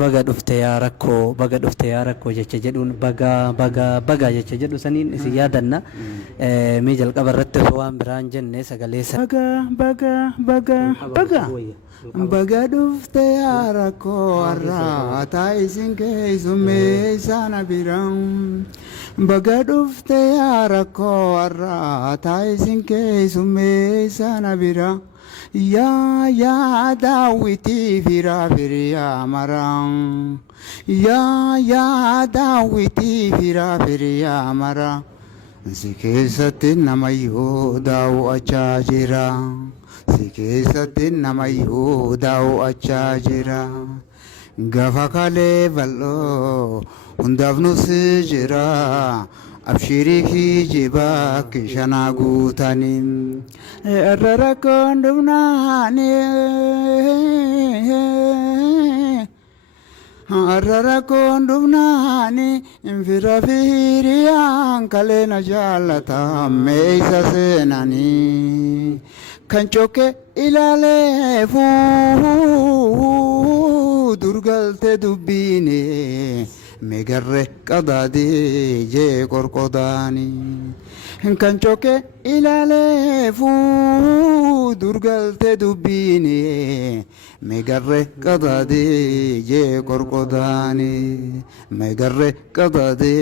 baga dhufte yaa rakkoo baga dhufte yaa rakkoo jecha jedhuun baga jecha jedhu saniin isin yaadanna mee jalqaba irratti osoo waan biraan jenne sagalee baga dhufte yaa rakkoo warra taa'isin keessummee isaan biraan baga dhufte yaa rakkoo warra taa'isin keessummee isaan biraan ya dawiti fira firia maram ya dawiti fira firia mara sikesatin namayo daw achajira sikesatin namayo daw achajira gafakale ballo undavnu sijira abshiriki jibak shanaguutanin errakon dubnaani errakon dubnaani fira firiyaan kalena jaalata meeysa seenani kan coke ilaale fuu durgalte dubbiine megarre qadaadi jee qorqodaani kan coke ilaale fuu durgalte dubbiini megarre qadaadi jee qorqodaani megarre qadaadi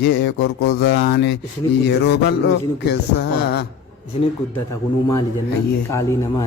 jee qorqodaani yeroo bal'oo keessaa isin guddata kunuu maali jennaan qaalii namaa